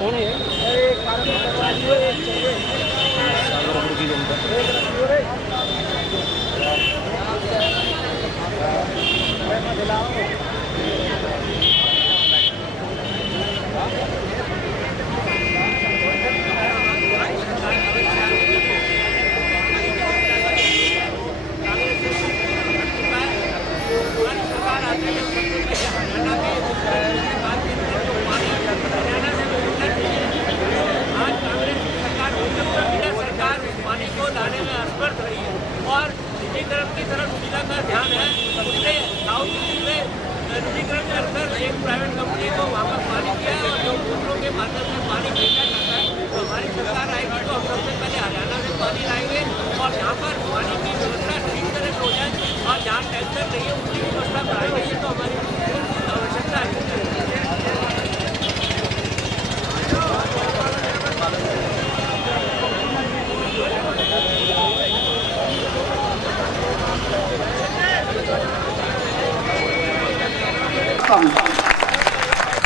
कौन है एक प्राइवेट कंपनी को वापस पानी किया और जो दूसरों के माध्यम से पानी बेचा जाता है, तो हमारी सरकार आएगी तो हम सबसे पहले हरियाणा से पानी लाएंगे और यहाँ पर पानी की व्यवस्था ठीक तरह से हो जाए और जहाँ टैंकर नहीं है उसकी व्यवस्था बढ़ाएंगे। ये तो हमारी आवश्यकता है।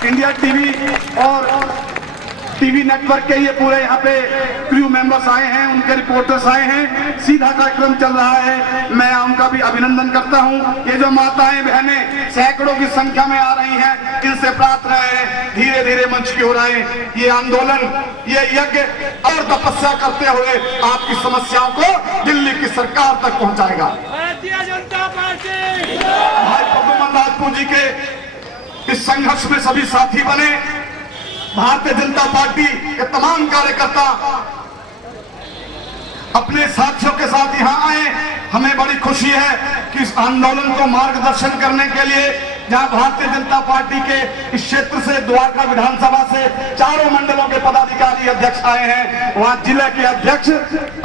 इंडिया टीवी और टीवी नेटवर्क के ये पूरे यहाँ पे क्रू मेंबर्स आए हैं, उनके रिपोर्टर्स आए हैं, सीधा कार्यक्रम चल रहा है। मैं उनका भी अभिनंदन करता हूँ। ये जो माताएं बहनें सैकड़ों की संख्या में आ रही हैं, इनसे प्रार्थना है धीरे धीरे मंच की ओर आए। ये आंदोलन, ये यज्ञ और तपस्या करते हुए आपकी समस्याओं को दिल्ली की सरकार तक पहुँचाएगा। भारतीय जनता पार्टी भाई प्रद्युमन राजपूत जी के इस संघर्ष में सभी साथी बने। भारतीय जनता पार्टी के तमाम कार्यकर्ता अपने साथियों के साथ यहाँ आए। हमें बड़ी खुशी है कि इस आंदोलन को मार्गदर्शन करने के लिए जहाँ भारतीय जनता पार्टी के इस क्षेत्र से द्वारका विधानसभा से चारों मंडलों के पदाधिकारी अध्यक्ष आए हैं, वहाँ जिले के अध्यक्ष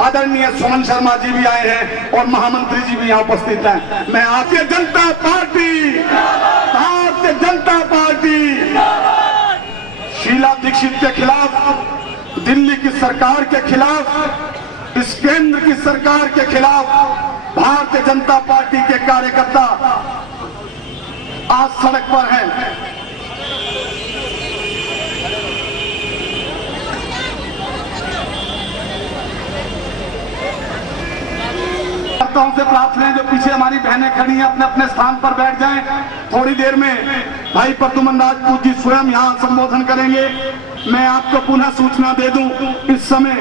आदरणीय सुमन शर्मा जी भी आए हैं और महामंत्री जी भी यहाँ उपस्थित हैं। मैं भारतीय जनता पार्टी, भारतीय जनता पार्टी शीला दीक्षित के खिलाफ, दिल्ली की सरकार के खिलाफ, इस केंद्र की सरकार के खिलाफ भारतीय जनता पार्टी के कार्यकर्ता आज सड़क पर हैं। से प्रार्थना है जो पीछे हमारी बहनें खड़ी हैं अपने अपने स्थान पर बैठ जाएं। थोड़ी देर में भाई प्रद्युमन राजपूत जी स्वयं यहां संबोधन करेंगे। मैं आपको पुनः सूचना दे दूं, इस समय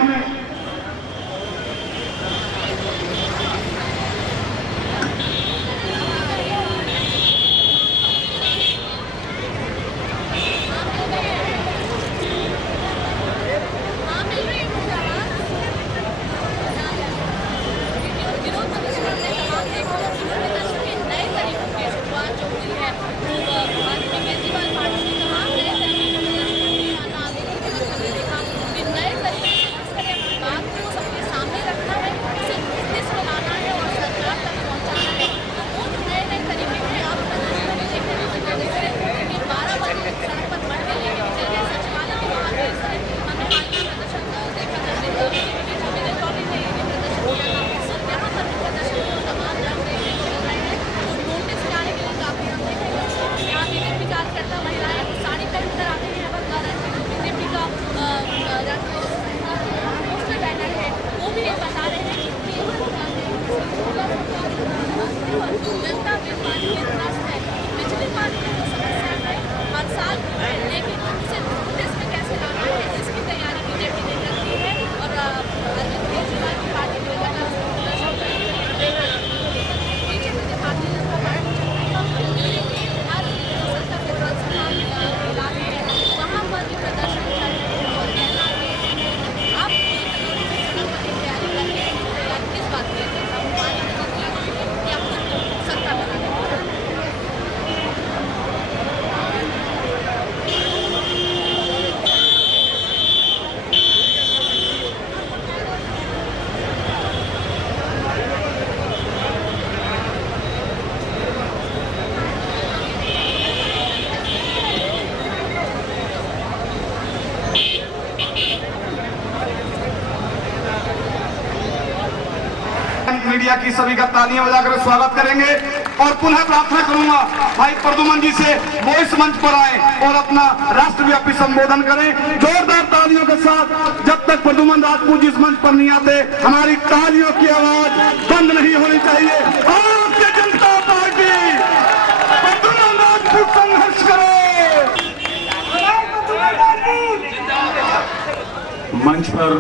मीडिया की सभी का तालियां बजाकर स्वागत करेंगे। और पुनः प्रार्थना करूंगा भाई प्रद्युमन जी से वो इस मंच पर आए और अपना राष्ट्रव्यापी संबोधन करें जोरदार तालियों के साथ। जब तक प्रद्युमन राजपूत जी इस मंच पर नहीं आते हमारी तालियों की आवाज बंद नहीं होनी चाहिए। भारतीय जनता पार्टी प्रद्युमन राजपूत संघर्ष करो। मंच पर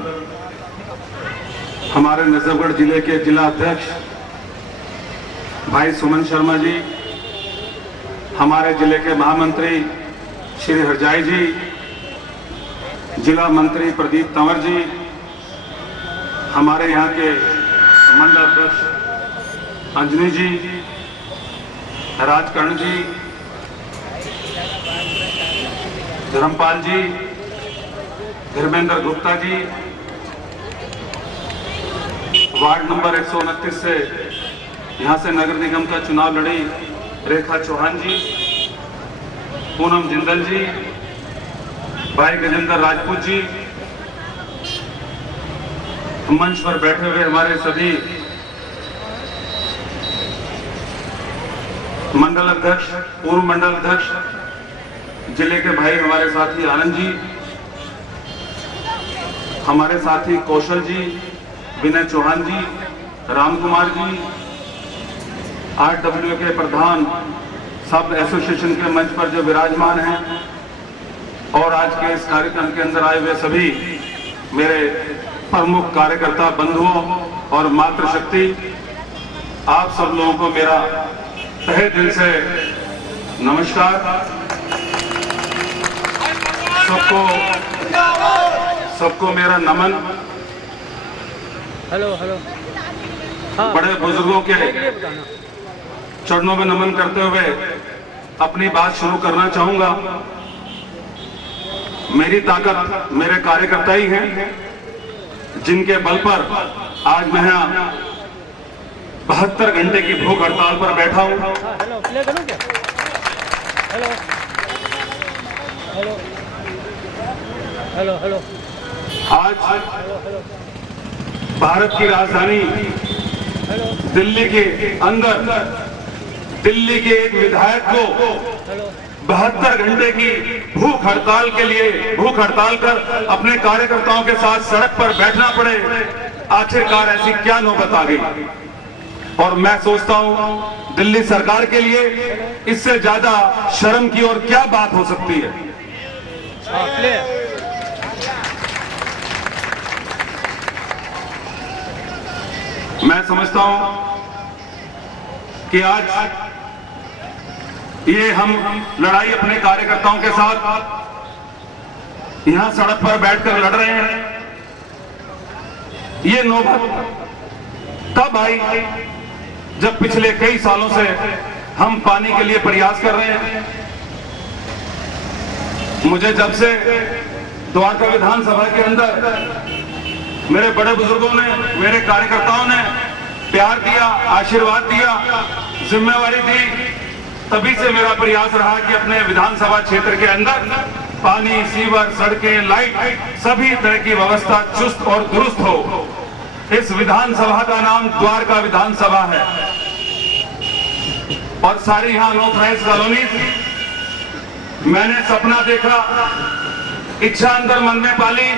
हमारे नजफगढ़ जिले के जिला अध्यक्ष भाई सुमन शर्मा जी, हमारे जिले के महामंत्री श्री हरजाई जी, जिला मंत्री प्रदीप तंवर जी, हमारे यहाँ के मंडल अध्यक्ष अंजनी जी, राजकर्ण जी, धर्मपाल जी, धर्मेंद्र गुप्ता जी, वार्ड नंबर 129 से यहाँ से नगर निगम का चुनाव लड़ी रेखा चौहान जी, पूनम जिंदल जी, भाई गजेंद्र राजपूत जी, मंच पर बैठे हुए हमारे सभी मंडल अध्यक्ष, पूर्व मंडल अध्यक्ष, जिले के भाई हमारे साथी आनंद जी, हमारे साथी कौशल जी, विनय चौहान जी, राम कुमार जी, RWA के प्रधान, सब एसोसिएशन के मंच पर जो विराजमान हैं और आज के इस कार्यक्रम के अंदर आए हुए सभी मेरे प्रमुख कार्यकर्ता बंधुओं और मातृशक्ति, आप सब लोगों को मेरा तहे दिल से नमस्कार। सबको मेरा नमन। Hello hello. बड़े बुजुर्गों के चरणों में नमन करते हुए अपनी बात शुरू करना चाहूंगा। मेरी ताकत मेरे कार्यकर्ता ही हैं, जिनके बल पर आज मैं 72 घंटे की भूख हड़ताल पर बैठा हूं। हेलो प्ले करूं क्या? Hello hello hello hello. आज भारत की राजधानी दिल्ली के अंदर दिल्ली के एक विधायक को 72 घंटे की भूख हड़ताल कर अपने कार्यकर्ताओं के साथ सड़क पर बैठना पड़े। आखिरकार ऐसी क्या नौबत आ गई? और मैं सोचता हूं दिल्ली सरकार के लिए इससे ज्यादा शर्म की और क्या बात हो सकती है। मैं समझता हूं कि आज ये हम लड़ाई अपने कार्यकर्ताओं के साथ यहां सड़क पर बैठकर लड़ रहे हैं। ये नौबत तब आई जब पिछले कई सालों से हम पानी के लिए प्रयास कर रहे हैं। मुझे जब से द्वारका विधानसभा के अंदर मेरे बड़े बुजुर्गों ने, मेरे कार्यकर्ताओं ने प्यार दिया, आशीर्वाद दिया, जिम्मेवारी दी, तभी से मेरा प्रयास रहा कि अपने विधानसभा क्षेत्र के अंदर पानी, सीवर, सड़कें, लाइट, सभी तरह की व्यवस्था चुस्त और दुरुस्त हो। इस विधानसभा का नाम द्वारका विधानसभा है और सारी यहां अनऑथराइज्ड कॉलोनी। मैंने सपना देखा, इच्छा अंदर मन में पाली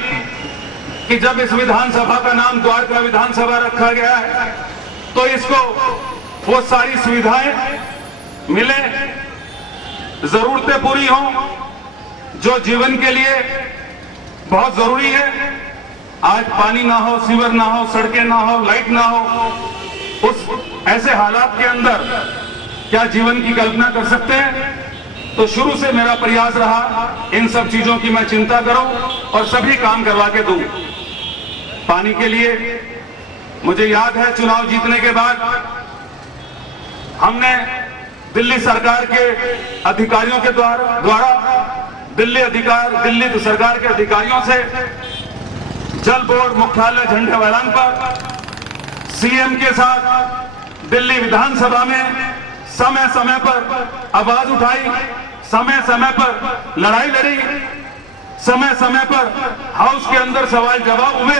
कि जब इस विधानसभा का नाम द्वारका विधानसभा रखा गया है तो इसको वो सारी सुविधाएं मिले, जरूरतें पूरी हों जो जीवन के लिए बहुत जरूरी है। आज पानी ना हो, सीवर ना हो, सड़कें ना हो, लाइट ना हो, उस ऐसे हालात के अंदर क्या जीवन की कल्पना कर सकते हैं? तो शुरू से मेरा प्रयास रहा इन सब चीजों की मैं चिंता करूं और सभी काम करवा के दूं। पानी के लिए मुझे याद है चुनाव जीतने के बाद हमने दिल्ली सरकार के अधिकारियों के द्वारा दिल्ली सरकार के अधिकारियों से जल बोर्ड मुख्यालय झंडे वैलान पर सीएम के साथ दिल्ली विधानसभा में समय समय पर आवाज उठाई, समय समय पर लड़ाई लड़ी, समय समय पर हाउस के अंदर सवाल जवाब हुए,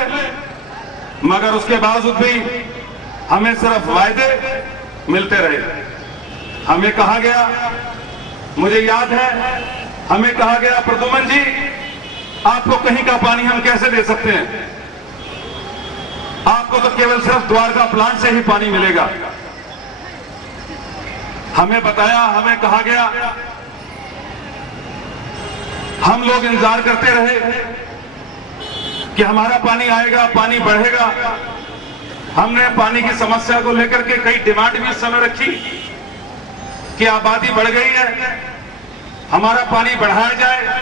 मगर उसके बावजूद भी हमें सिर्फ वायदे मिलते रहे। हमें कहा गया, मुझे याद है, हमें कहा गया प्रद्युमन जी आपको कहीं का पानी हम कैसे दे सकते हैं, आपको तो केवल सिर्फ द्वारका प्लांट से ही पानी मिलेगा। हमें बताया, हमें कहा गया, हम लोग इंतजार करते रहे कि हमारा पानी आएगा, पानी बढ़ेगा। हमने पानी की समस्या को लेकर के कई डिमांड भी इस समय रखी कि आबादी बढ़ गई है, हमारा पानी बढ़ाया जाए,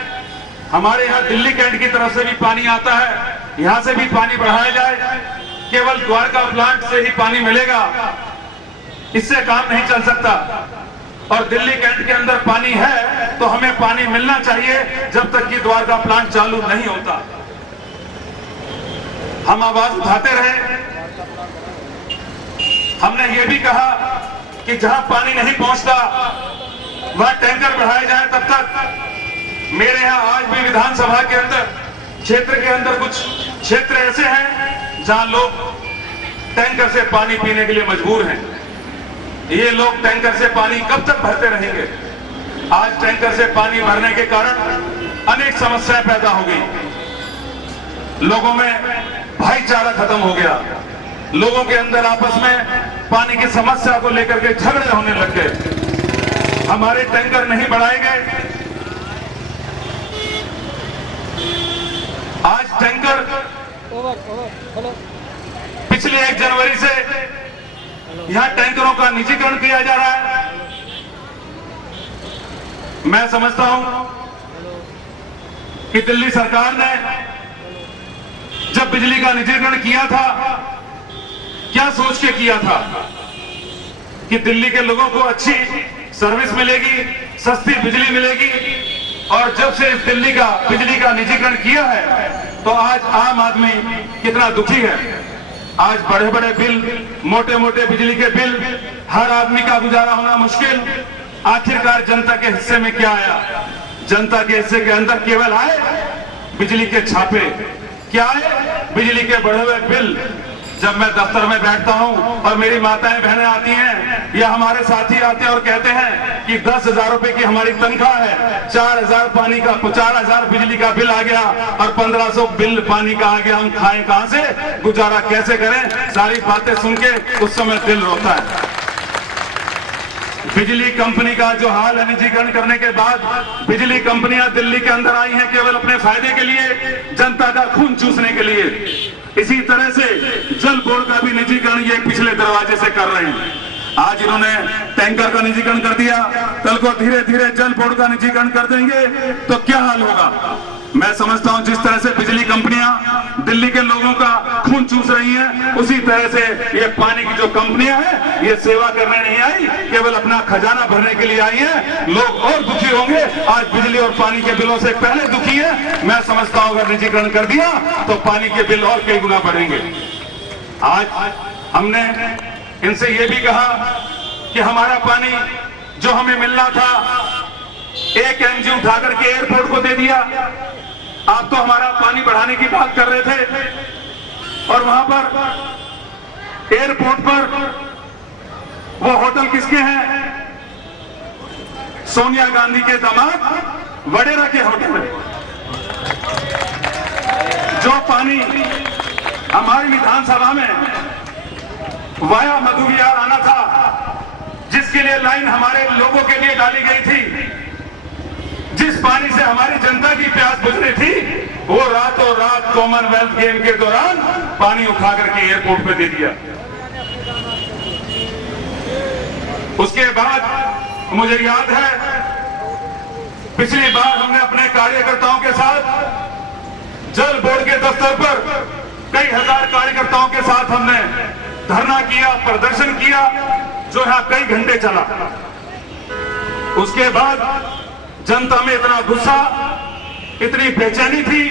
हमारे यहां दिल्ली कैंट की तरफ से भी पानी आता है, यहां से भी पानी बढ़ाया जाए, केवल द्वारका प्लांट से ही पानी मिलेगा, इससे काम नहीं चल सकता। और दिल्ली कैंट के अंदर पानी है तो हमें पानी मिलना चाहिए जब तक कि द्वारका प्लांट चालू नहीं होता। हम आवाज उठाते रहे। हमने ये भी कहा कि जहां पानी नहीं पहुंचता वहां टैंकर बढ़ाए जाए। तब तक मेरे यहां आज भी विधानसभा के अंदर, क्षेत्र के अंदर कुछ क्षेत्र ऐसे हैं जहां लोग टैंकर से पानी पीने के लिए मजबूर हैं। ये लोग टैंकर से पानी कब तक भरते रहेंगे? आज टैंकर से पानी भरने के कारण अनेक समस्याएं पैदा हो गई, लोगों में भाईचारा खत्म हो गया, लोगों के अंदर आपस में पानी की समस्या को लेकर के झगड़े होने लग गए। हमारे टैंकर नहीं बढ़ाए गए। आज टैंकर पिछले 1 जनवरी से यहां टैंकरों का निजीकरण किया जा रहा है। मैं समझता हूं कि दिल्ली सरकार ने जब बिजली का निजीकरण किया था, क्या सोच के किया था कि दिल्ली के लोगों को अच्छी सर्विस मिलेगी, सस्ती बिजली मिलेगी। और जब से इस दिल्ली का बिजली का निजीकरण किया है तो आज आम आदमी कितना दुखी है। आज बड़े बड़े बिल, मोटे मोटे बिजली के बिल, हर आदमी का गुजारा होना मुश्किल। आखिरकार जनता के हिस्से में क्या आया? जनता के हिस्से के अंदर केवल आए बिजली के छापे, क्या आए? बिजली के बढ़े हुए बिल। जब मैं दफ्तर में बैठता हूं और मेरी माताएं बहनें आती हैं या हमारे साथी आते हैं और कहते हैं कि 10,000 रुपए की हमारी तनख्वाह है, 4,000 पानी का, 4,000 बिजली का बिल आ गया और 1,500 बिल पानी का आ गया, हम खाएं कहां से, गुजारा कैसे करें? सारी बातें सुन के उस समय दिल रोता है। बिजली कंपनी का जो हाल है, निजीकरण करने के बाद बिजली कंपनियां दिल्ली के अंदर आई हैं केवल अपने फायदे के लिए, जनता का खून चूसने के लिए। इसी तरह से जल बोर्ड का भी निजीकरण ये पिछले दरवाजे से कर रहे हैं। आज इन्होंने टैंकर का निजीकरण कर दिया, कल को धीरे धीरे जल बोर्ड का निजीकरण कर देंगे तो क्या हाल होगा? मैं समझता हूं जिस तरह से बिजली कंपनियां दिल्ली के लोगों का खून चूस रही हैं, उसी तरह से ये पानी की जो कंपनियां हैं ये सेवा करने नहीं आई, केवल अपना खजाना भरने के लिए आई हैं। लोग और दुखी होंगे। आज बिजली और पानी के बिलों से पहले दुखी है। मैं समझता हूं अगर निजीकरण कर दिया तो पानी के बिल और कई गुना बढ़ेंगे। आज हमने इनसे ये भी कहा कि हमारा पानी जो हमें मिलना था, एक एमजी उठा करके एयरपोर्ट को दे दिया। आप तो हमारा पानी बढ़ाने की बात कर रहे थे और वहां पर एयरपोर्ट पर वो होटल किसके हैं? सोनिया गांधी के दामाद वडेरा के होटल है। जो पानी हमारी विधानसभा में वाया मधुविहार आना था, जिसके लिए लाइन हमारे लोगों के लिए डाली गई थी, जिस पानी से हमारी जनता की प्यास बुझ रही थी, वो रातों रात कॉमनवेल्थ गेम के दौरान पानी उठा करके एयरपोर्ट पे दे दिया। उसके बाद मुझे याद है पिछली बार हमने अपने कार्यकर्ताओं के साथ जल बोर्ड के दफ्तर पर कई हजार कार्यकर्ताओं के साथ हमने धरना किया, प्रदर्शन किया, जो यहां कई घंटे चला। उसके बाद जनता में इतना गुस्सा, इतनी बेचैनी थी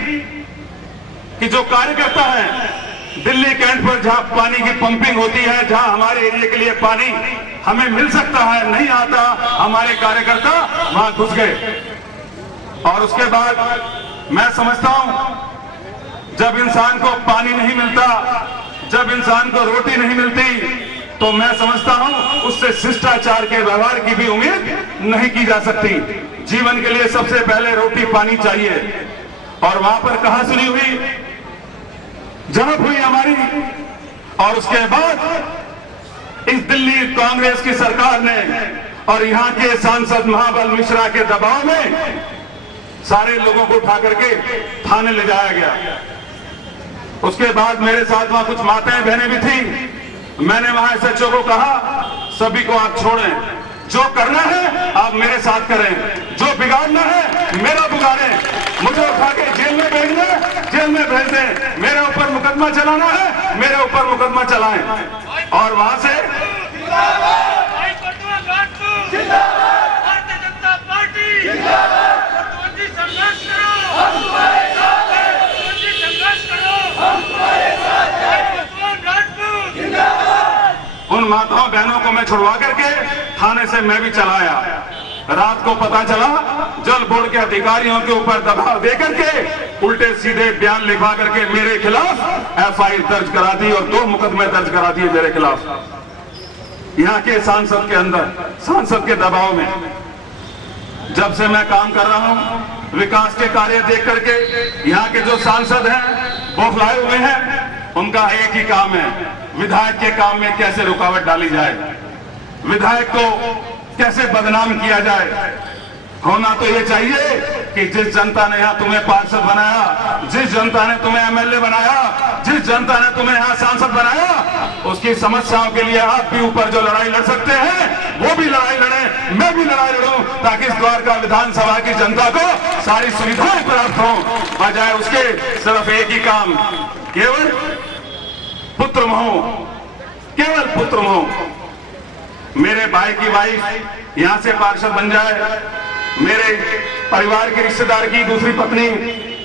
कि जो कार्यकर्ता हैं दिल्ली कैंट पर जहां पानी की पंपिंग होती है, जहां हमारे एरिया के लिए पानी हमें मिल सकता है, नहीं आता, हमारे कार्यकर्ता वहां घुस गए। और उसके बाद मैं समझता हूं जब इंसान को पानी नहीं मिलता, जब इंसान को रोटी नहीं मिलती तो मैं समझता हूं उससे शिष्टाचार के व्यवहार की भी उम्मीद नहीं की जा सकती। जीवन के लिए सबसे पहले रोटी पानी चाहिए। और वहां पर कहां सुनी हुई, झड़प हुई हमारी, और उसके बाद इस दिल्ली कांग्रेस की सरकार ने और यहां के सांसद महाबल मिश्रा के दबाव में सारे लोगों को उठा करके थाने ले जाया गया। उसके बाद मेरे साथ वहां कुछ माताएं बहनें भी थी। मैंने वहां एसएचओ को कहा, सभी को आप छोड़ें, जो करना है आप मेरे साथ करें, जो बिगाड़ना है मेरा बिगाड़ें, मुझे उठा के जेल में भेज दें, जेल में भेज दें, मेरे ऊपर मुकदमा चलाना है मेरे ऊपर मुकदमा चलाएं। और वहां से उन माताओं बहनों को मैं छुड़वा करके थाने से मैं भी चला आया। रात को पता चला जल बोर्ड के अधिकारियों के ऊपर दबाव देकर के उल्टे सीधे बयान लिखवा करके मेरे खिलाफ एफआईआर दर्ज करा दी और 2 मुकदमे दर्ज करा दिए मेरे खिलाफ। यहाँ के सांसद के अंदर, सांसद के दबाव में जब से मैं काम कर रहा हूँ, विकास के कार्य देख करके यहाँ के जो सांसद हैं बौखलाए हुए हैं। उनका एक ही काम है, विधायक के काम में कैसे रुकावट डाली जाए, विधायक को कैसे बदनाम किया जाए। होना तो ये चाहिए कि जिस जनता ने यहाँ तुम्हें पार्षद बनाया, जिस जनता ने तुम्हें एमएलए बनाया, जिस जनता ने तुम्हें यहाँ सांसद बनाया, उसकी समस्याओं के लिए आप भी ऊपर जो लड़ाई लड़ सकते हैं वो भी लड़ाई लड़े, मैं भी लड़ाई लड़ूं, ताकि इस द्वारका विधानसभा की जनता को सारी सुविधाएं प्राप्त हों। बजाय उसके सिर्फ एक ही काम, केवल पुत्र मोह, केवल पुत्र मोह। मेरे भाई की वाइफ यहां से पार्षद बन जाए, मेरे परिवार के रिश्तेदार की दूसरी पत्नी,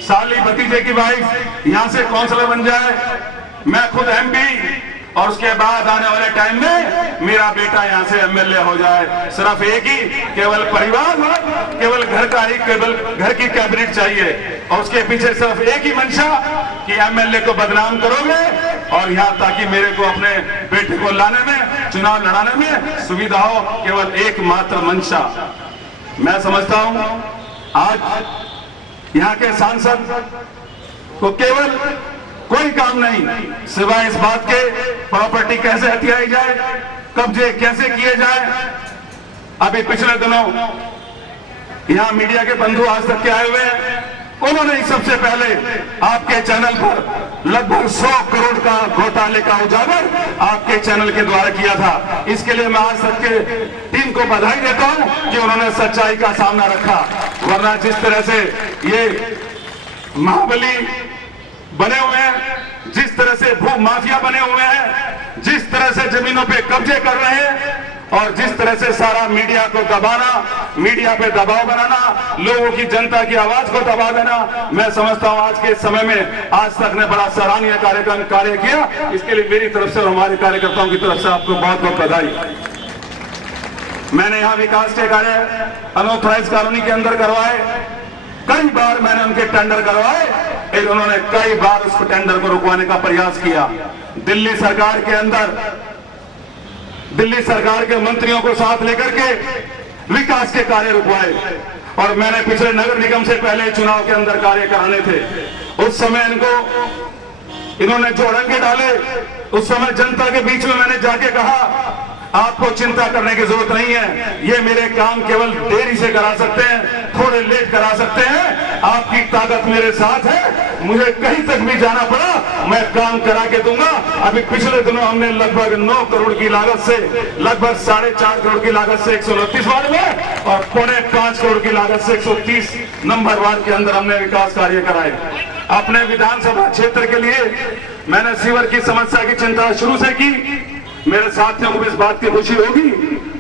साली भतीजे की वाइफ यहां से काउंसलर बन जाए, मैं खुद एमपी, और उसके बाद आने वाले टाइम में मेरा बेटा यहां से एमएलए हो जाए। सिर्फ एक ही, केवल परिवार, केवल घर का ही, केवल घर की कैबिनेट चाहिए, और उसके पीछे सिर्फ एक ही मंशा कि एमएलए को बदनाम करोगे और यहाँ ताकि मेरे को अपने बेटे को लाने में, चुनाव लड़ाने में सुविधा हो, केवल एकमात्र मंशा। मैं समझता हूं आज यहाँ के सांसद को केवल कोई काम नहीं सिवाय इस बात के प्रॉपर्टी कैसे हथियाई जाए, कब्जे कैसे किए जाए। अभी पिछले दिनों यहाँ मीडिया के बंधु आज तक के आए हुए हैं, उन्होंने सबसे पहले आपके चैनल पर लगभग 100 करोड़ का घोटाले का उजागर आपके चैनल के द्वारा किया था। इसके लिए मैं आज तक के टीम को बधाई देता हूं कि उन्होंने सच्चाई का सामना रखा। वरना जिस तरह से ये महाबली बने हुए हैं, जिस तरह से भू माफिया बने हुए हैं, जिस तरह से जमीनों पे कब्जे कर रहे हैं, और जिस तरह से सारा मीडिया को दबाना, मीडिया पे दबाव बनाना, लोगों की, जनता की आवाज को दबा देना, मैं समझता हूं आज के समय में आज तक ने बड़ा सराहनीय कार्य किया। इसके लिए मेरी तरफ से और हमारे कार्यकर्ताओं की तरफ से आपको बहुत बहुत बधाई। मैंने यहाँ विकास के कार्य अनऑथराइज कॉलोनी के अंदर करवाए, कई बार मैंने उनके टेंडर करवाए, लेकिन उन्होंने कई बार उस टेंडर को रुकवाने का प्रयास किया। दिल्ली सरकार के अंदर दिल्ली सरकार के मंत्रियों को साथ लेकर के विकास के कार्य रुकवाए, और मैंने पिछले नगर निगम से पहले चुनाव के अंदर कार्य कराने थे। उस समय इन्होंने जो अड़ंगे डाले, उस समय जनता के बीच में मैंने जाके कहा आपको चिंता करने की जरूरत नहीं है, ये मेरे काम केवल देरी से करा सकते हैं, थोड़े लेट करा सकते हैं, आपकी ताकत मेरे साथ है, मुझे कहीं तक भी जाना पड़ा मैं काम करा के दूंगा। अभी पिछले दिनों हमने लगभग 9 करोड़ की लागत से, लगभग 4.5 करोड़ की लागत से 129 वार्ड में और 4.5 करोड़ की लागत से 130 नंबर वार्ड के अंदर हमने विकास कार्य कराए। अपने विधानसभा क्षेत्र के लिए मैंने सीवर की समस्या की चिंता शुरू से की। मेरे साथियों को इस बात की खुशी होगी,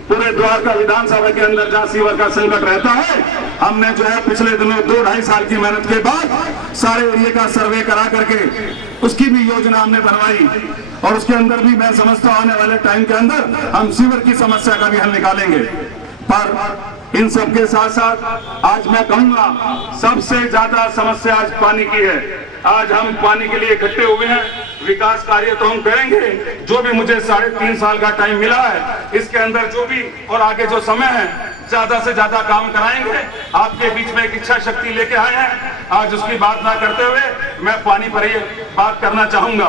पूरे द्वारका विधानसभा के अंदर जहां सीवर का संकट रहता है, हमने जो है पिछले दिनों 2-2.5 साल की मेहनत के बाद सारे एरिया का सर्वे करा करके उसकी भी योजना हमने बनवाई, और उसके अंदर भी मैं समझता हूं आने वाले टाइम के अंदर हम सीवर की समस्या का भी हल निकालेंगे। पर इन सब के साथ साथ आज मैं कहूंगा सबसे ज्यादा समस्या आज पानी की है। आज हम पानी के लिए इकट्ठे हुए हैं। विकास कार्य तो हम करेंगे, जो भी मुझे 3.5 साल का टाइम मिला है इसके अंदर जो भी और आगे जो समय है ज्यादा से ज्यादा काम कराएंगे। आपके बीच में एक इच्छा शक्ति लेके आए हैं। आज उसकी बात ना करते हुए मैं पानी पर ही बात करना चाहूंगा।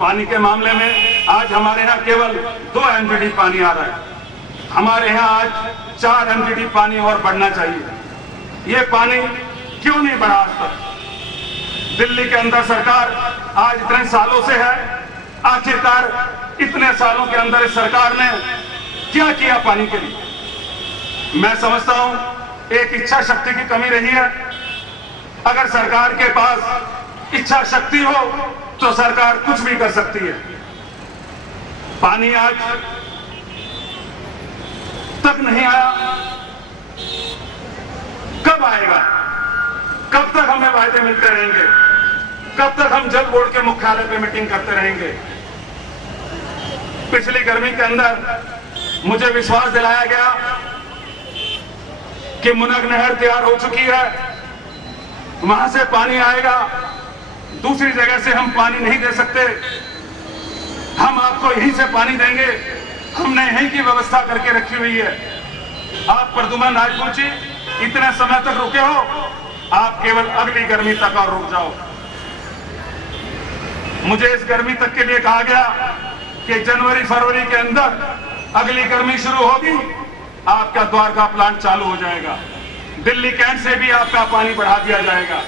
पानी के मामले में आज हमारे यहाँ केवल 2 MGD पानी आ रहा है। हमारे यहाँ आज 4 MGD पानी और बढ़ना चाहिए। ये पानी क्यों नहीं बढ़ा आज तक? दिल्ली के अंदर सरकार आज इतने सालों से है, आखिरकार इतने सालों के अंदर इस सरकार ने क्या किया पानी के लिए? मैं समझता हूं एक इच्छा शक्ति की कमी रही है। अगर सरकार के पास इच्छा शक्ति हो तो सरकार कुछ भी कर सकती है। पानी आज तक नहीं आया, कब आएगा? कब तक हमें वायदे मिलते रहेंगे? कब तक हम जल बोर्ड के मुख्यालय पे मीटिंग करते रहेंगे? पिछली गर्मी के अंदर मुझे विश्वास दिलाया गया कि मुनक नहर तैयार हो चुकी है, वहां से पानी आएगा, दूसरी जगह से हम पानी नहीं दे सकते, हम आपको यहीं से पानी देंगे, हमने यहीं की व्यवस्था करके रखी हुई है। आप प्रद्युमन राजपूत जी इतने समय तक रुके हो, आप केवल अगली गर्मी तक और रुक जाओ। मुझे इस गर्मी तक के लिए कहा गया कि जनवरी फरवरी के अंदर अगली गर्मी शुरू होगी, आपका द्वारका प्लांट चालू हो जाएगा, दिल्ली कैंट से भी आपका पानी बढ़ा दिया जाएगा।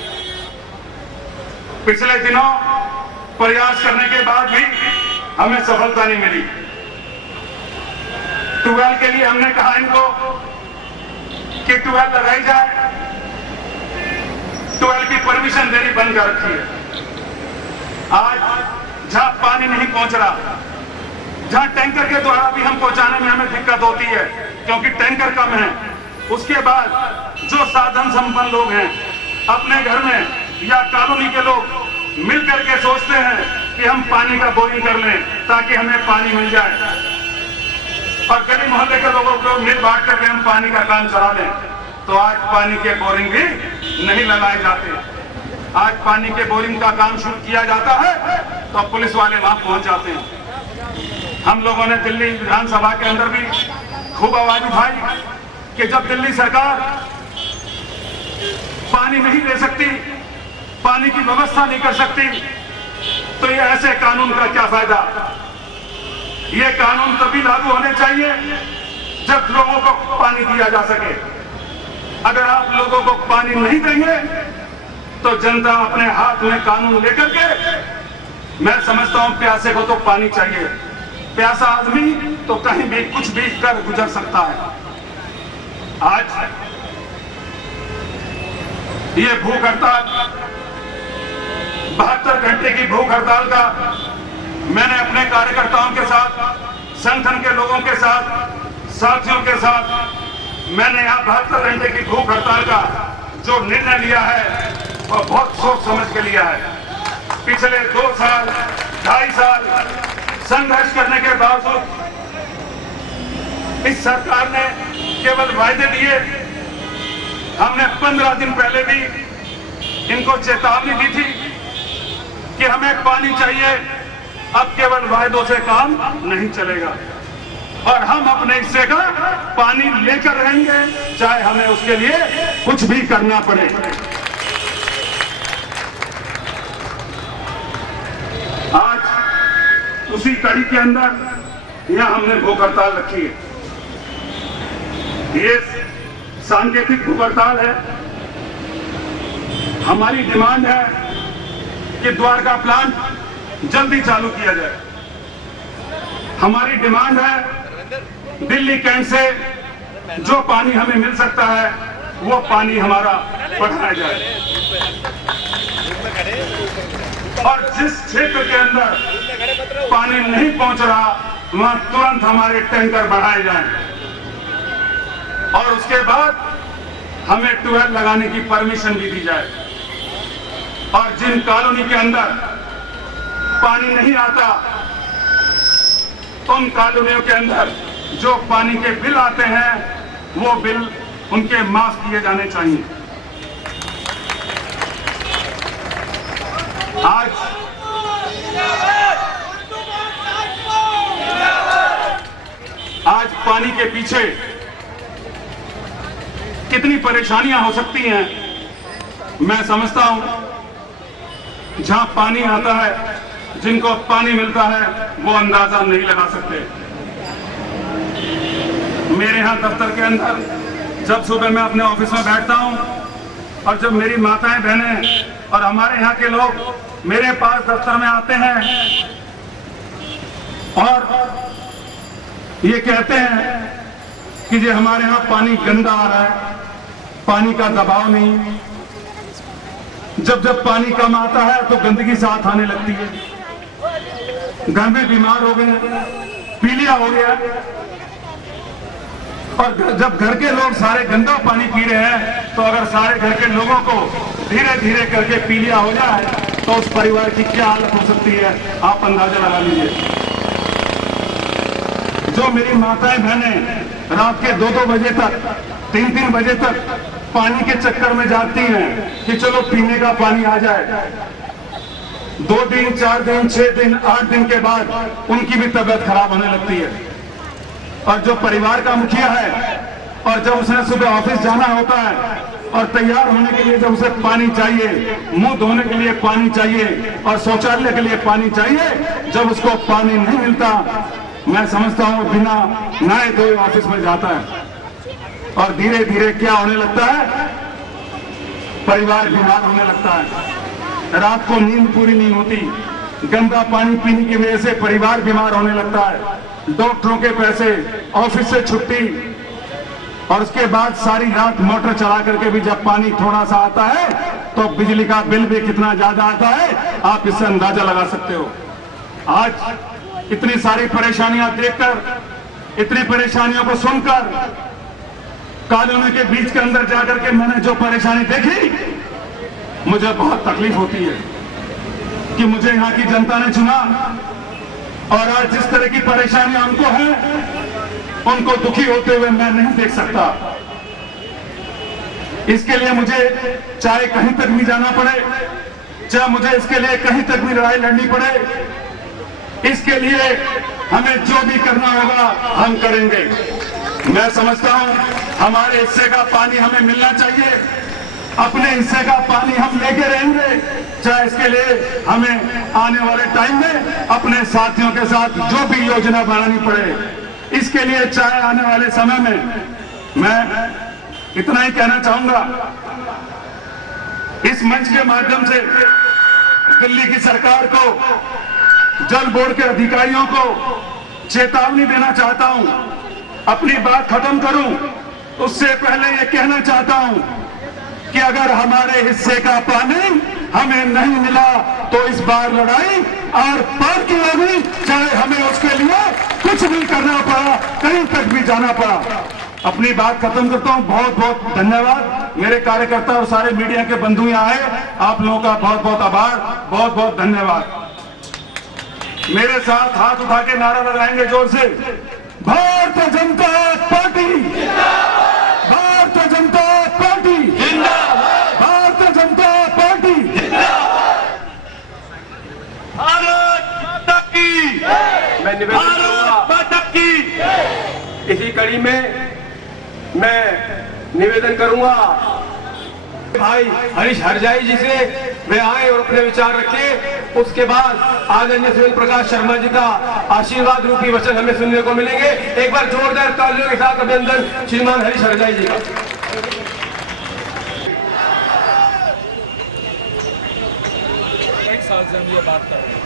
पिछले दिनों प्रयास करने के बाद भी हमें सफलता नहीं मिली। ट्यूबवेल के लिए हमने कहा इनको कि ट्यूबवेल लगाई जाए, ट्यूबवेल की परमिशन देनी बंद कर रखी है। आज जहां पानी नहीं पहुंच रहा, जहां टैंकर के द्वारा भी हम पहुंचाने में हमें दिक्कत होती है क्योंकि टैंकर कम है, उसके बाद जो साधन संपन्न लोग हैं अपने घर में या कॉलोनी के लोग मिल करके सोचते हैं कि हम पानी का बोरिंग कर लें ताकि हमें पानी मिल जाए, और गली मोहल्ले के लोगों को मिल बांट करके हम पानी का काम चला लें, तो आज पानी के बोरिंग भी नहीं लगाए जाते। आज पानी के बोरिंग का काम शुरू किया जाता है तो पुलिस वाले वहां पहुंच जाते हैं। हम लोगों ने दिल्ली विधानसभा के अंदर भी खूब आवाज उठाई कि जब दिल्ली सरकार पानी नहीं दे सकती, पानी की व्यवस्था नहीं कर सकती, तो ये ऐसे कानून का क्या फायदा? ये कानून तभी लागू होने चाहिए जब लोगों को पानी दिया जा सके। अगर आप लोगों को पानी नहीं देंगे तो जनता अपने हाथ में कानून लेकर के, मैं समझता हूं प्यासे को तो पानी चाहिए। प्यासा आदमी तो कहीं भी कुछ भी कर गुजर सकता है। आज ये भूख हड़ताल, 72 घंटे की भूख हड़ताल का मैंने अपने कार्यकर्ताओं के साथ, संगठन के लोगों के साथ, साथियों के साथ मैंने यहाँ 72 घंटे की भूख हड़ताल का जो निर्णय लिया है वह बहुत सोच समझ के लिया है। पिछले 2 साल 2.5 साल संघर्ष करने के बावजूद इस सरकार ने केवल वायदे दिए। हमने 15 दिन पहले भी इनको चेतावनी दी थी कि हमें पानी चाहिए, अब केवल वायदों से काम नहीं चलेगा और हम अपने हिस्से का पानी लेकर रहेंगे, चाहे हमें उसके लिए कुछ भी करना पड़े। आज उसी कड़ी के अंदर यहां हमने भूख हड़ताल रखी है। ये सांकेतिक भूख हड़ताल है। हमारी डिमांड है कि द्वारका प्लांट जल्दी चालू किया जाए। हमारी डिमांड है दिल्ली कैंट से जो पानी हमें मिल सकता है वो पानी हमारा बढ़ाया जाए, और जिस क्षेत्र के अंदर पानी नहीं पहुंच रहा वहां तुरंत हमारे टैंकर बढ़ाए जाएं, और उसके बाद हमें ट्यूबवेल लगाने की परमिशन भी दी जाए। और जिन कॉलोनी के अंदर पानी नहीं आता, उन कॉलोनियों के अंदर जो पानी के बिल आते हैं वो बिल उनके माफ किए जाने चाहिए। आज पानी के पीछे कितनी परेशानियां हो सकती हैं, मैं समझता हूं। जहां पानी आता है, जिनको पानी मिलता है, वो अंदाजा नहीं लगा सकते। मेरे यहां दफ्तर के अंदर जब सुबह मैं अपने ऑफिस में बैठता हूं और जब मेरी माताएं बहनें और हमारे यहाँ के लोग मेरे पास दफ्तर में आते हैं और ये कहते हैं कि जी हमारे यहाँ पानी गंदा आ रहा है, पानी का दबाव नहीं। जब जब पानी कम आता है तो गंदगी साथ आने लगती है, घर में बीमार हो गए, पीलिया हो गया। और जब घर के लोग सारे गंदा पानी पी रहे हैं तो अगर सारे घर के लोगों को धीरे धीरे करके पीलिया हो जाए तो उस परिवार की क्या हालत हो सकती है, आप अंदाजा लगा लीजिए। जो मेरी माताएं बहनें रात के 2-2 बजे तक, 3-3 बजे तक पानी के चक्कर में जाती हैं कि चलो पीने का पानी आ जाए, 2 दिन, 4 दिन, 6 दिन, 8 दिन के बाद उनकी भी तबीयत खराब होने लगती है। और जो परिवार का मुखिया है और जब उसने सुबह ऑफिस जाना होता है और तैयार होने के लिए जब उसे पानी चाहिए, मुंह धोने के लिए पानी चाहिए और शौचालय के लिए पानी चाहिए, जब उसको पानी नहीं मिलता, मैं समझता हूं बिना नहाए धोए ऑफिस में जाता है और धीरे धीरे क्या होने लगता है, परिवार बीमार होने लगता है। रात को नींद पूरी नहीं होती, गंदा पानी पीने की वजह से परिवार बीमार होने लगता है। डॉक्टरों के पैसे, ऑफिस से छुट्टी और उसके बाद सारी रात मोटर चला करके भी जब पानी थोड़ा सा आता है तो बिजली का बिल भी कितना ज्यादा आता है, आप इससे अंदाजा लगा सकते हो। आज इतनी सारी परेशानियां देखकर, इतनी परेशानियों को सुनकर, कॉलोनी के बीच के अंदर जाकर के मैंने जो परेशानी देखी, मुझे बहुत तकलीफ होती है कि मुझे यहाँ की जनता ने चुना और आज जिस तरह की परेशानियां उनको है, उनको दुखी होते हुए मैं नहीं देख सकता। इसके लिए मुझे चाहे कहीं तक भी जाना पड़े, चाहे मुझे इसके लिए कहीं तक भी लड़ाई लड़नी पड़े, इसके लिए हमें जो भी करना होगा हम करेंगे। मैं समझता हूं हमारे हिस्से का पानी हमें मिलना चाहिए, अपने हिस्से का पानी हम लेके रहेंगे, चाहे इसके लिए हमें आने वाले टाइम में अपने साथियों के साथ जो भी योजना बनानी पड़े, इसके लिए चाहे आने वाले समय में। मैं इतना ही कहना चाहूंगा, इस मंच के माध्यम से दिल्ली की सरकार को, जल बोर्ड के अधिकारियों को चेतावनी देना चाहता हूं। अपनी बात खत्म करूं उससे पहले ये कहना चाहता हूं कि अगर हमारे हिस्से का पानी हमें नहीं मिला तो इस बार लड़ाई और पार की होगी, चाहे हमें उसके लिए कुछ भी करना पड़ा, कहीं तक भी जाना पड़ा। अपनी बात खत्म करता हूं। बहुत बहुत धन्यवाद। मेरे कार्यकर्ता और सारे मीडिया के बंधु यहाँ आए, आप लोगों का बहुत बहुत आभार, बहुत बहुत धन्यवाद। मेरे साथ हाथ उठा के नारा लगाएंगे जोर से, Bharatiya Janata party, Bharatiya Janata party, Bharatiya Janata party, Bharat माता की, भारत माता की। इसी कड़ी में मैं निवेदन करूंगा भाई हरीश हरजाई जी से वे आए और अपने विचार रखें। उसके बाद आदरणीय सुनील प्रकाश शर्मा जी का आशीर्वाद रूपी वचन हमें सुनने को मिलेंगे। एक बार जोरदार तालियों के साथ अभिनंदन श्रीमान हरीश हरजाई जी का। कई साल से हम ये बात कर रहे हैं,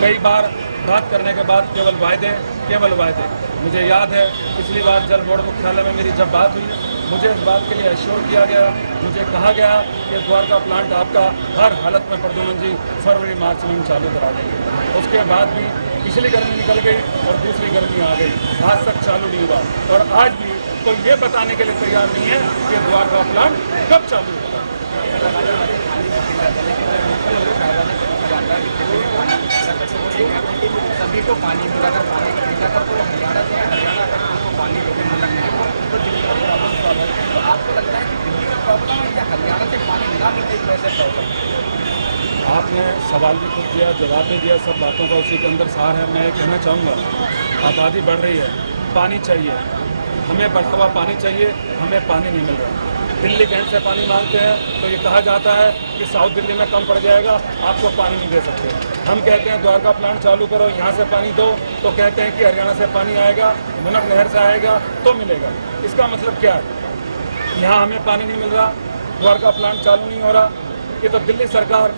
कई बार बात करने के बाद केवल वायदे। मुझे याद है पिछली बार जल बोर्ड मुख्यालय में मेरी जब बात हुई, मुझे इस बात के लिए एश्योर किया गया, मुझे कहा गया कि द्वारका प्लांट आपका हर हालत में प्रद्युमन जी फरवरी-मार्च में हम चालू करा देंगे। उसके बाद भी पिछली गर्मी निकल गई और दूसरी गर्मी आ गई, आज तक चालू नहीं हुआ। और आज भी कोई ये बताने के लिए तैयार नहीं है कि द्वारका प्लांट कब चालू होगा। सभी को पानी मिला था, पानी खरीदा था, तो हरियाणा से को पानी लोगों में लगने लगा। तो आपको लगता है कि दिल्ली का प्रॉब्लम है या हरियाणा से पानी ना मिलने की वजह से प्रॉब्लम है? आपने सवाल भी खुद दिया, जवाब भी दिया, सब बातों का उसी के अंदर सार है। मैं ये कहना चाहूँगा, आबादी बढ़ रही है, पानी चाहिए, हमें बढ़ावा पानी चाहिए, हमें पानी नहीं मिल रहा। दिल्ली कैंट से पानी मांगते हैं तो ये कहा जाता है कि साउथ दिल्ली में कम पड़ जाएगा, आपको पानी नहीं दे सकते। हम कहते हैं द्वारका प्लांट चालू करो, यहाँ से पानी दो, तो कहते हैं कि हरियाणा से पानी आएगा, मुनक नहर से आएगा तो मिलेगा। इसका मतलब क्या है? यहाँ हमें पानी नहीं मिल रहा, द्वारका प्लांट चालू नहीं हो रहा, ये तो दिल्ली सरकार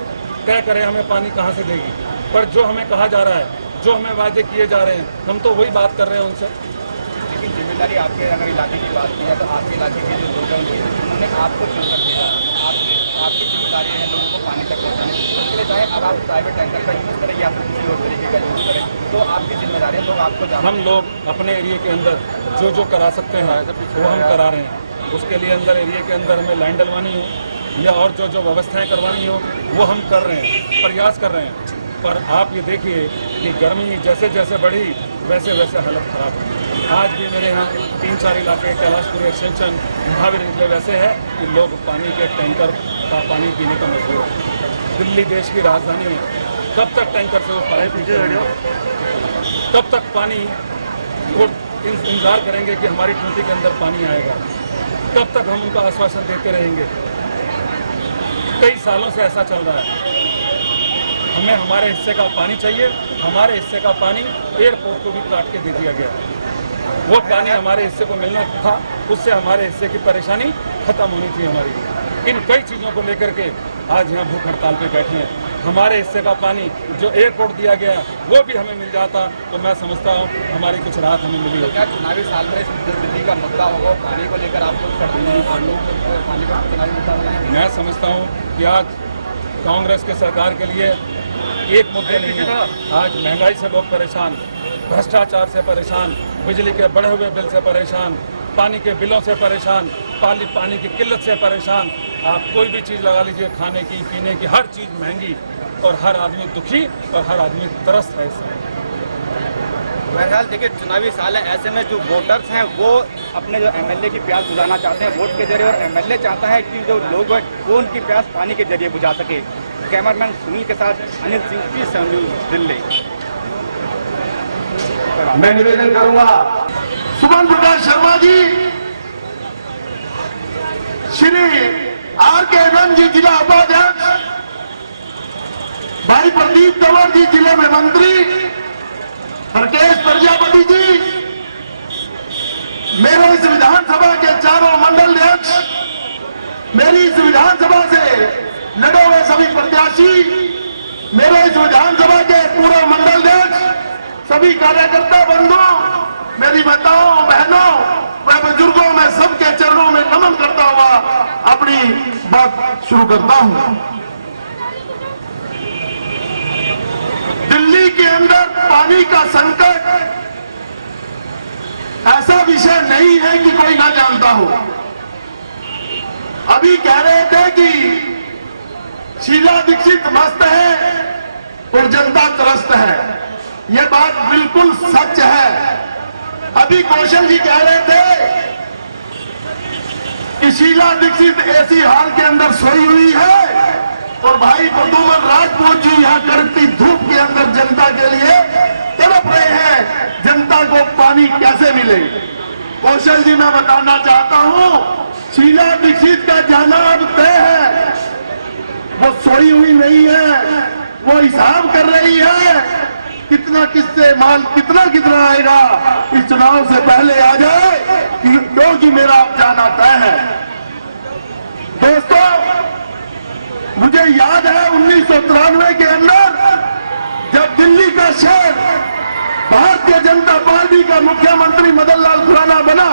तय करे हमें पानी कहाँ से देगी। पर जो हमें कहा जा रहा है, जो हमें वादे किए जा रहे हैं, हम तो वही बात कर रहे हैं उनसे। लेकिन जिम्मेदारी आपके अगर इलाके की बात की है तो आपके इलाके के जो लोग हैं उन्होंने आपको चुनकर भेजा, आपकी जिम्मेदारी है लोगों को पानी तक पहुँचाने की। उसके लिए चाहे अब आप प्राइवेट टैंकर का यूज़ करें या फिर किसी और तरीके का यूज़ करें, तो आपकी जिम्मेदारी है, लोग आपको हम लोग अपने एरिया के अंदर जो जो करा सकते हैं वो हम करा रहे हैं। उसके लिए अंदर एरिया के अंदर हमें लाइन डलवानी हो या और जो जो व्यवस्थाएं करवानी हो वो हम कर रहे हैं, प्रयास कर रहे हैं। पर आप ये देखिए कि गर्मी जैसे जैसे बढ़ी वैसे वैसे हालत खराब है। आज भी मेरे यहाँ 3-4 इलाके कैलाशपुरी एक्सटेंशन महावीर निकले वैसे है कि लोग पानी के टैंकर का पानी पीने का मजबूर है। दिल्ली देश की राजधानी है, कब तक टैंकर से वो पानी पीते रहेंगे? कब तक पानी वो इंतजार करेंगे कि हमारी टूटी के अंदर पानी आएगा? कब तक हम उनका आश्वासन देते रहेंगे? कई सालों से ऐसा चल रहा है। हमें हमारे हिस्से का पानी चाहिए, हमारे हिस्से का पानी एयरपोर्ट को भी काट के दे दिया गया। वो पानी हमारे हिस्से को मिलना था, उससे हमारे हिस्से की परेशानी खत्म होनी थी हमारी। इन कई चीज़ों को लेकर के आज यहाँ भूख हड़ताल पे बैठे हैं। हमारे हिस्से का पानी जो एयरपोर्ट दिया गया वो भी हमें मिल जाता तो मैं समझता हूँ हमारी कुछ राहत हमें मिली होगी। क्या चुनावी साल में जो दिल्ली का मुद्दा होगा पानी को लेकर आपको पानी का चुनावी मुद्दा बनाएंगे? मैं समझता हूँ कि आज कांग्रेस की सरकार के लिए एक मुद्दे नहीं है। आज महंगाई से लोग परेशान, भ्रष्टाचार से परेशान, बिजली के बढ़े हुए बिल से परेशान, पानी के बिलों से परेशान, पानी की किल्लत से परेशान। आप कोई भी चीज़ लगा लीजिए, खाने की पीने की हर चीज़ महंगी और हर आदमी दुखी और हर आदमी त्रस्त है इस समय। बहरहाल देखिए चुनावी साल है, ऐसे में जो वोटर्स हैं वो अपने जो एमएलए की प्यास बुझाना चाहते हैं वोट के जरिए, और एमएलए चाहता है कि जो लोग हैं वो उनकी प्यास पानी के जरिए बुझा सके। कैमरामैन सुनील के साथ अनिल सिंह, दिल्ली। मैं निवेदन करूंगा सुमन प्रकाश शर्मा जी, श्री R.K. एडम जी जिला उपाध्यक्ष, भाई प्रदीप तंवर जी जिले में मंत्री, राकेश प्रजापति जी, मेरे इस विधानसभा के चारों मंडल अध्यक्ष, मेरी इस विधानसभा से लड़े हुए सभी प्रत्याशी, मेरे इस विधानसभा के पूर्व मंडल अध्यक्ष, सभी कार्यकर्ता बंधुओं, मेरी माताओं बहनों व बुजुर्गों, मैं सबके चरणों में नमन करता हुआ अपनी बात शुरू करता हूं। दिल्ली के अंदर पानी का संकट ऐसा विषय नहीं है कि कोई ना जानता हो। अभी कह रहे थे कि शीला दीक्षित मस्त है और जनता त्रस्त है, ये बात बिल्कुल सच है। अभी कौशल जी कह रहे थे कि शीला दीक्षित ऐसी हाल के अंदर सोई हुई है और भाई प्रद्युमन राजपूत जी यहाँ कड़कती धूप के अंदर जनता के लिए तड़प रहे हैं, जनता को पानी कैसे मिले। कौशल जी मैं बताना चाहता हूं, शीला दीक्षित का जाना अब तय है, वो सोई हुई नहीं है, वो हिसाब कर रही है कितना किससे माल कितना आएगा, इस चुनाव से पहले आ जाए क्योंकि मेरा अब जाना तय है। दोस्तों, मुझे याद है 1993 के अंदर जब दिल्ली का शहर भारतीय जनता पार्टी का मुख्यमंत्री मदन लाल खुराना बना,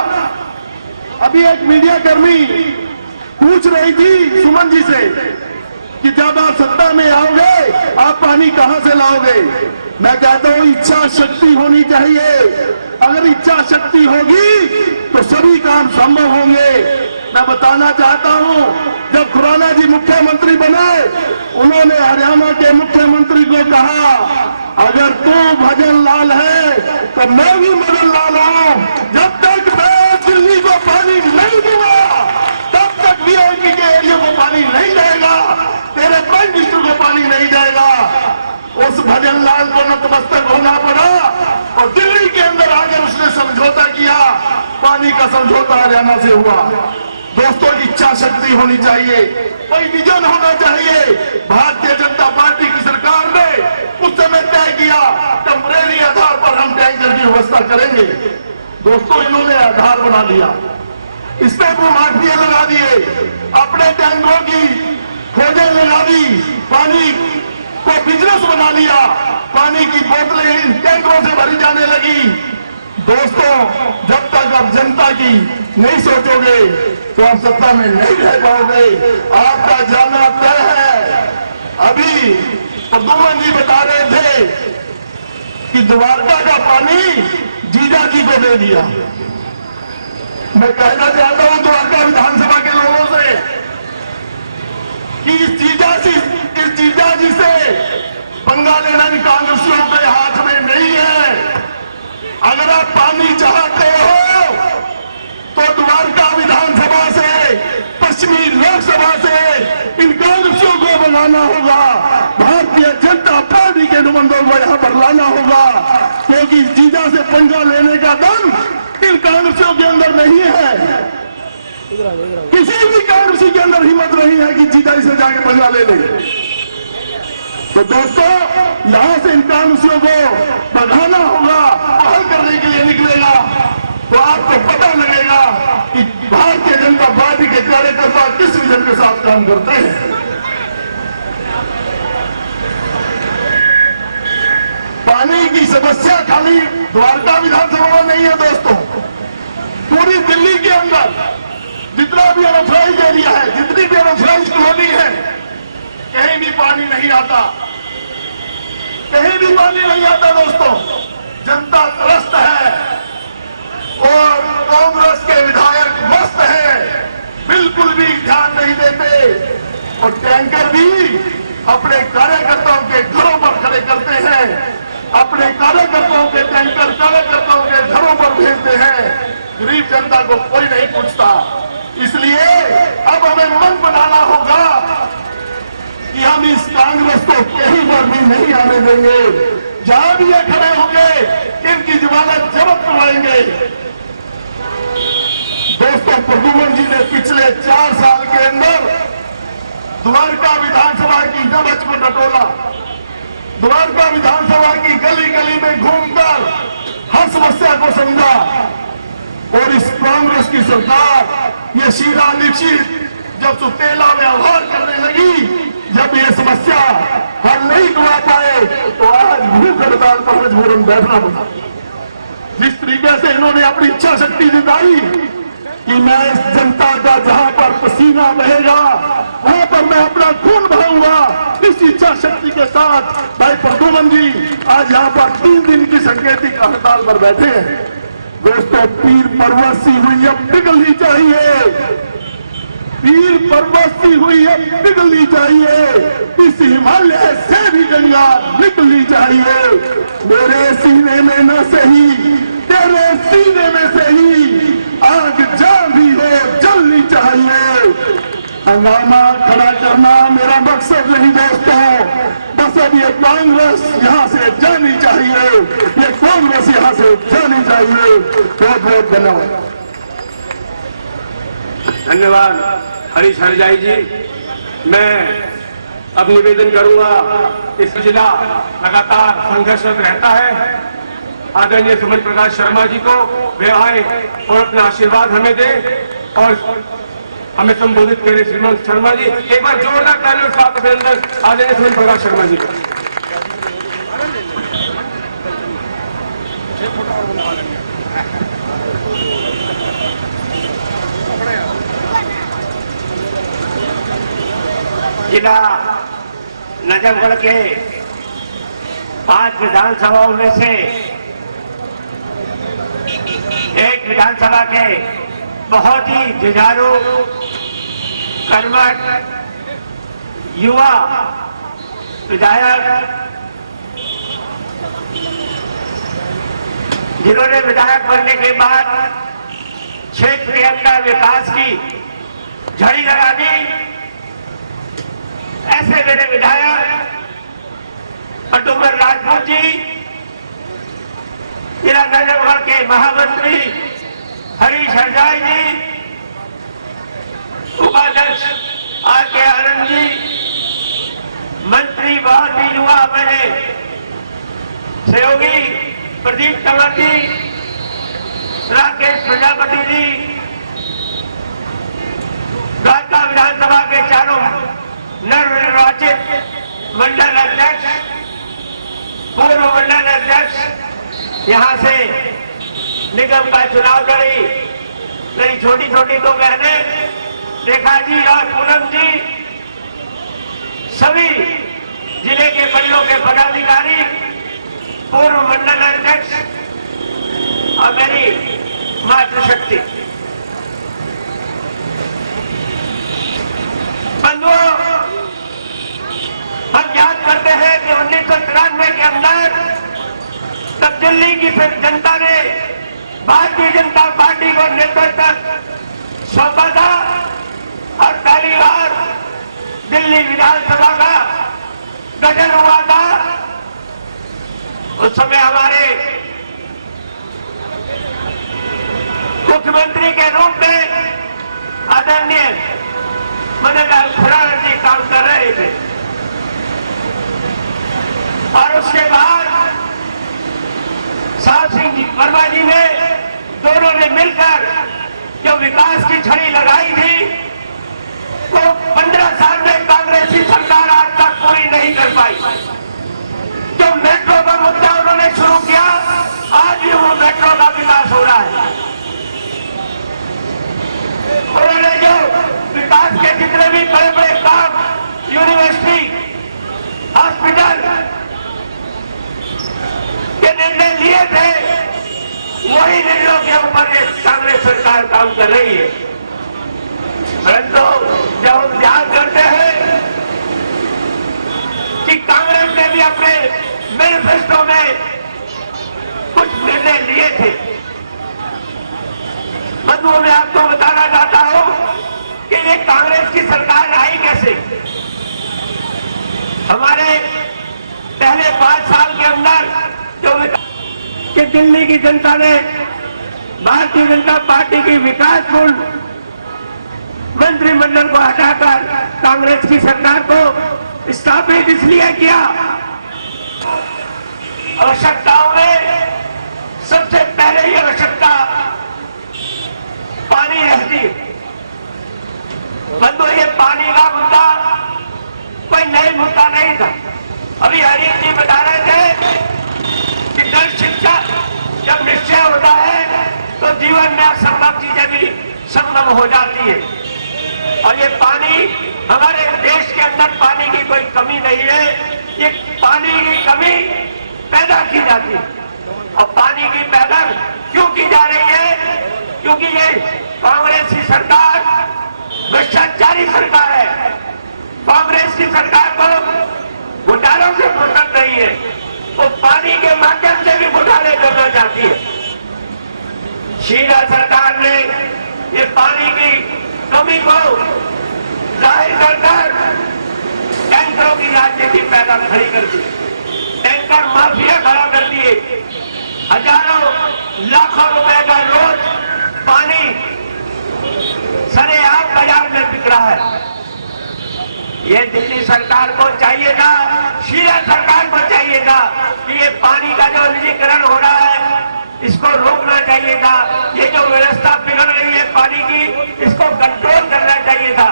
अभी एक मीडिया कर्मी पूछ रही थी सुमन जी से कि जब आप सत्ता में आओगे आप पानी कहां से लाओगे। मैं कहता हूं इच्छा शक्ति होनी चाहिए, अगर इच्छा शक्ति होगी तो सभी काम संभव होंगे। मैं बताना चाहता हूं, जब खुराना जी मुख्यमंत्री बने, उन्होंने हरियाणा के मुख्यमंत्री को कहा अगर तू भजन लाल है तो मैं भी मदन लाल हूं, जब तक मैं दिल्ली को पानी नहीं दूंगा वीआईपी के एरिया को पानी नहीं जाएगा, तेरे प्राइम मिनिस्टर को पानी नहीं जाएगा। उस भजन लाल को नतमस्तक होना पड़ा और दिल्ली के अंदर आकर उसने समझौता किया, पानी का समझौता हरियाणा से हुआ। दोस्तों, इच्छा शक्ति होनी चाहिए, कोई विजन होना चाहिए। भारतीय जनता पार्टी की सरकार ने उस समय तय किया टेम्परेरी आधार पर हम टैंकर की व्यवस्था करेंगे। दोस्तों, इन्होंने आधार बना लिया, इसमें वो माफिया लगा दिए, अपने टैंकरों की खोजें लगा दी, पानी को बिजनेस बना लिया, पानी की बोतलें इन टैंकरों से भरी जाने लगी। दोस्तों, जब तक आप जनता की नहीं सोचोगे तो आप सत्ता में नहीं रह पाओगे, आपका जाना तय है। अभी प्रद्युमन जी बता रहे थे कि द्वारका का पानी जीजा जी को दे दिया। मैं कहना चाहता हूं द्वारका विधानसभा के लोगों से कि इस जीजा जी से पंगा लेना कांग्रेसियों के हाथ में नहीं है। अगर आप पानी चाहते हो तो द्वारका विधानसभा से, पश्चिमी लोकसभा से इन कांग्रेसियों को बुलाना होगा, भारतीय जनता पार्टी के नुमाइंदों को यहां पर लाना होगा, क्योंकि जीजा से पंगा लेने का दम इन कांग्रेसियों के अंदर नहीं है। किसी भी कांग्रेसी के अंदर हिम्मत नहीं है कि जीजा से जाके पंगा ले लेंगे। तो दोस्तों, यहां से इन कांग्रेसियों को बढ़ाना होगा, पहल करने के लिए निकलेगा तो आपको पता लगेगा कि भारतीय जनता पार्टी के कार्यकर्ता किस विजन के साथ काम करते हैं। पानी की समस्या खाली द्वारका विधानसभा में नहीं है दोस्तों, पूरी दिल्ली के अंदर जितना भी अनऑथराइज एरिया है, जितनी भी अनऑथराइज कॉलोनी है, कहीं भी पानी नहीं आता, कहीं भी पानी नहीं आता। दोस्तों, जनता त्रस्त है और कांग्रेस के विधायक मस्त है, बिल्कुल भी ध्यान नहीं देते और टैंकर भी अपने कार्यकर्ताओं के घरों पर खड़े करते हैं, अपने कार्यकर्ताओं के टैंकर कार्यकर्ताओं के घरों पर भेजते हैं। गरीब जनता को कोई नहीं पूछता। इसलिए अब हमें मन बनाना होगा कि हम इस कांग्रेस को कहीं पर भी नहीं आने देंगे। जहां भी ये खड़े होंगे इनकी जमानत जब्त करवाएंगे। दोस्तों, प्रद्युमन जी ने पिछले 4 साल के अंदर द्वारका विधानसभा की जबच को टटोला, द्वारका विधानसभा की गली गली में घूमकर हर समस्या को समझा और इस कांग्रेस की सरकार ये शीला दीक्षित जब सुतेला व्यवहार करने लगी, जब ये समस्या हल नहीं करवा पाए तो आज भूख हड़ताल पर मजबूरन बैठना पड़ा। जिस तरीके से इन्होंने अपनी इच्छा शक्ति जताई कि मैं इस जनता का जहां पर पसीना बहेगा वहां पर मैं अपना खून बहाऊंगा, इस इच्छा शक्ति के साथ भाई प्रद्युमन जी आज यहां पर 3 दिन की सांकेतिक हड़ताल पर बैठे हैं। दोस्तों, पीर परवसी हुई अब पिघलनी चाहिए, पीर परवसी हुई अब पिघलनी चाहिए, इस हिमालय से भी गंगा निकलनी चाहिए। मेरे सीने में न सही तेरे सीने में सही आग जहाँ भी हो जलनी चाहिए। हंगामा खड़ा करना मेरा मकसद नहीं दोस्तों, बस अब ये कांग्रेस यहाँ से जानी चाहिए, ये कांग्रेस यहाँ से जानी चाहिए। बहुत बहुत धन्यवाद। धन्यवाद हरीश हरजाई जी। मैं अब निवेदन करूंगा, इस जिला लगातार संघर्षरत रहता है, आदरणीय सुमन प्रकाश शर्मा जी को वे आए और अपना आशीर्वाद हमें दे और हमें संबोधित करें। श्रीमान शर्मा जी, एक बार जोरदार तालियों के साथ अभिनंदन आदरणीय सुमन प्रकाश शर्मा जी का। जिला नजफगढ़ के 5 विधानसभाओं में से एक विधानसभा के बहुत ही जुझारू कर्मठ युवा विधायक, जिन्होंने विधायक बनने के बाद क्षेत्र के अंदर विकास की झड़ी लगा दी। ऐसे मेरे विधायक पटुबर राजपूत जी, जिला नजरगढ़ के महामंत्री हरीश हरजाई जी, उपाध्यक्ष आर.के. आनंद जी, मंत्री बहुत दिन हुआ मेरे सहयोगी प्रदीप तंवर जी, राकेश प्रजापति जी, द्वारका विधानसभा के चारों नवनिर्वाचित मंडल अध्यक्ष, पूर्व मंडल अध्यक्ष, यहाँ से निगम का चुनाव लड़ी मेरी छोटी छोटी दो बहनें रेखा जी और पूनम जी, सभी जिले के मंडलों के पदाधिकारी, पूर्व मंडल अध्यक्ष और मेरी मातृशक्ति। बंधुओं, हम याद करते हैं कि 1993 के अंदर तब दिल्ली की जनता ने भारतीय जनता पार्टी को नेतृत्व सौंपा था और पहली बार दिल्ली विधानसभा का गठन हुआ था। उस समय हमारे मुख्यमंत्री के रूप में आदरणीय मनोहर खुराना जी काम कर रहे थे और उसके बाद साहब सिंह वर्मा जी ने, दोनों ने मिलकर जो विकास की छड़ी लगाई थी वो 15 साल में कांग्रेसी सरकार आज तक पूरी नहीं कर पाई। जो मेट्रो का मुद्दा उन्होंने शुरू किया, आज भी वो मेट्रो का विकास हो रहा है। उन्होंने जो विकास के जितने भी बड़े बड़े काम, यूनिवर्सिटी, हॉस्पिटल के निर्णय लिए थे, वही निर्णयों के ऊपर कांग्रेस सरकार काम कर रही है। परंतु जब हम ध्यान करते हैं कि कांग्रेस ने भी अपने मैनिफेस्टो में कुछ निर्णय लिए थे, बंधुओं मैं आपको बताना चाहता हूं कि ये कांग्रेस की सरकार आई कैसे। हमारे पहले 5 साल के अंदर जो कि दिल्ली की जनता ने भारतीय जनता पार्टी की विकासपूर्ण मंत्रिमंडल को हटाकर कांग्रेस की सरकार को स्थापित इसलिए किया, आवश्यकताओं में सबसे पहले ही आवश्यकता पानी रहती है। बंधु, ये पानी का मुद्दा कोई नई मुद्दा नहीं था। अभी हरीश जी बता रहे थे कि जल शिक्षा जब निश्चय होता है तो जीवन में असंभव चीजें भी संभव हो जाती है। और ये पानी, हमारे देश के अंदर पानी की कोई कमी नहीं है, ये पानी की कमी पैदा की जाती है। और पानी की पैदा क्यों की जा रही है? क्योंकि ये कांग्रेस की सरकार भ्रष्टाचारी सरकार है। कांग्रेस की सरकार को घोटालों से फुर्सत नहीं है, वो पानी के माध्यम से भी घोटाले करना चाहती है। शीला सरकार ने ये पानी की कमी को जाहिर कर टैंकरों की राजनीति पैदा खड़ी कर दी, टैंकर माफिया खड़ा कर दिए। हजारों लाखों रुपए का रोज पानी सरेआम बाजार में बिक रहा है। ये दिल्ली सरकार को चाहिए था, शीला सरकार को चाहिए था कि ये पानी का जो निजीकरण हो रहा है इसको रोकना चाहिए था। ये जो व्यवस्था बिगड़ रही है पानी की, इसको कंट्रोल करना चाहिए था।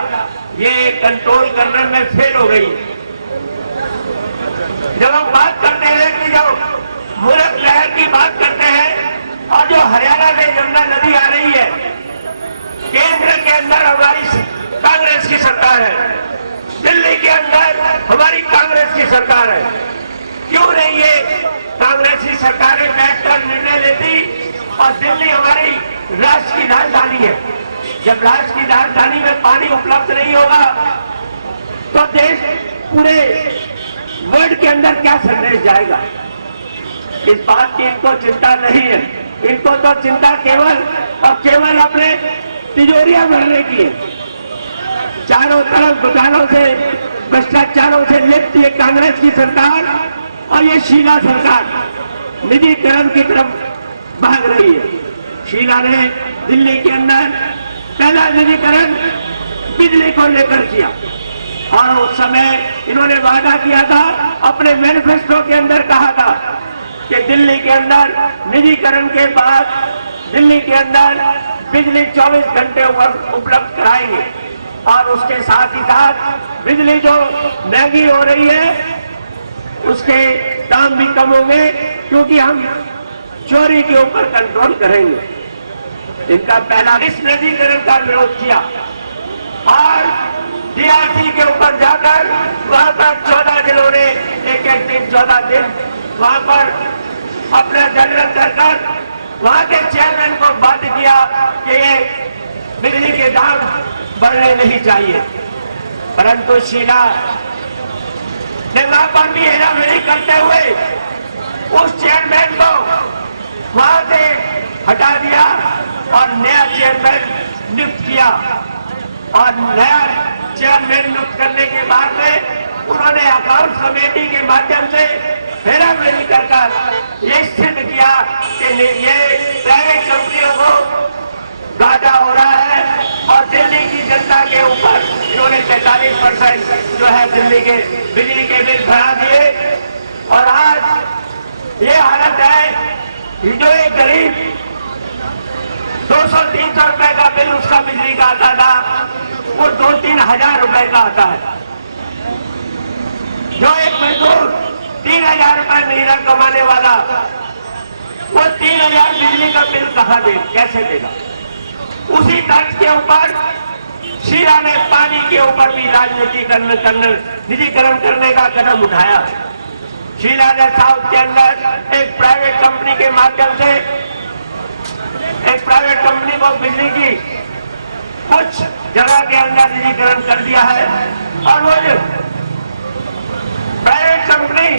ये कंट्रोल करने में फेल हो गई। जब हम बात करते हैं कि जो मूरत लहर की बात करते हैं और जो हरियाणा से यमुना नदी आ रही है, केंद्र के अंदर हमारी कांग्रेस की सरकार है, दिल्ली के अंदर हमारी कांग्रेस की सरकार है। क्यों नहीं ये कांग्रेसी सरकारें बैठकर निर्णय लेती? और दिल्ली हमारी राष्ट्र की राजधानी है। जब राष्ट्र की राजधानी में पानी उपलब्ध नहीं होगा तो देश पूरे वर्ल्ड के अंदर क्या संदेश जाएगा? इस बात की इनको चिंता नहीं है। इनको तो चिंता केवल और केवल अपने तिजोरियां भरने की है। चारों तरफ घोटालों से, भ्रष्टाचारों से लिप्त ये कांग्रेस की सरकार और ये शीला सरकार निजीकरण की तरफ भाग रही है। शीला ने दिल्ली के अंदर पहला निजीकरण बिजली को लेकर किया और उस समय इन्होंने वादा किया था, अपने मैनिफेस्टो के अंदर कहा था कि दिल्ली के अंदर निजीकरण के बाद दिल्ली के अंदर बिजली 24 घंटे उपलब्ध कराएंगे और उसके साथ ही साथ बिजली जो महंगी हो रही है उसके दाम भी कम होंगे, क्योंकि हम चोरी के ऊपर कंट्रोल करेंगे। इनका पहला इस निजीकरण का विरोध किया और डीआरसी के ऊपर जाकर वहां पर 14 जिलों ने एक दिन 14 दिन वहां पर अपना जनरल कर वहां के चेयरमैन को बाध्य किया कि ये बिजली के दाम बढ़ने नहीं चाहिए। परंतु शीला ने वहां पर भी हेराफेरी करते हुए उस चेयरमैन को वहां से हटा दिया और नया चेयरमैन नियुक्त किया और नया चेयरमैन नियुक्त करने के बाद में उन्होंने अकाउंट कमेटी के माध्यम से हेराफेरी कर ये सिद्ध किया कि ये प्राइवेट कंपनियों को घाटा हो रहा है और दिल्ली की जनता के ऊपर इन्होंने 43% जो है दिल्ली के बिजली के बिल बढ़ा दिए। और आज ये हालत है कि जो एक गरीब 200-300 रुपए का बिल उसका बिजली का आता था वो 2-3 हजार रुपए का आता है। जो एक मजदूर 3,000 रुपए महीना कमाने वाला वो 3,000 बिजली का बिल कहां दे, कैसे देगा? उसी तर्ज के ऊपर शीला ने पानी के ऊपर भी राजनीति करने निजीकरण करने का कदम उठाया। शीला ने साउथ के अंदर एक प्राइवेट कंपनी के माध्यम से एक प्राइवेट कंपनी को बिजली की कुछ जगह के अंदर निजीकरण कर दिया है और वो प्राइवेट कंपनी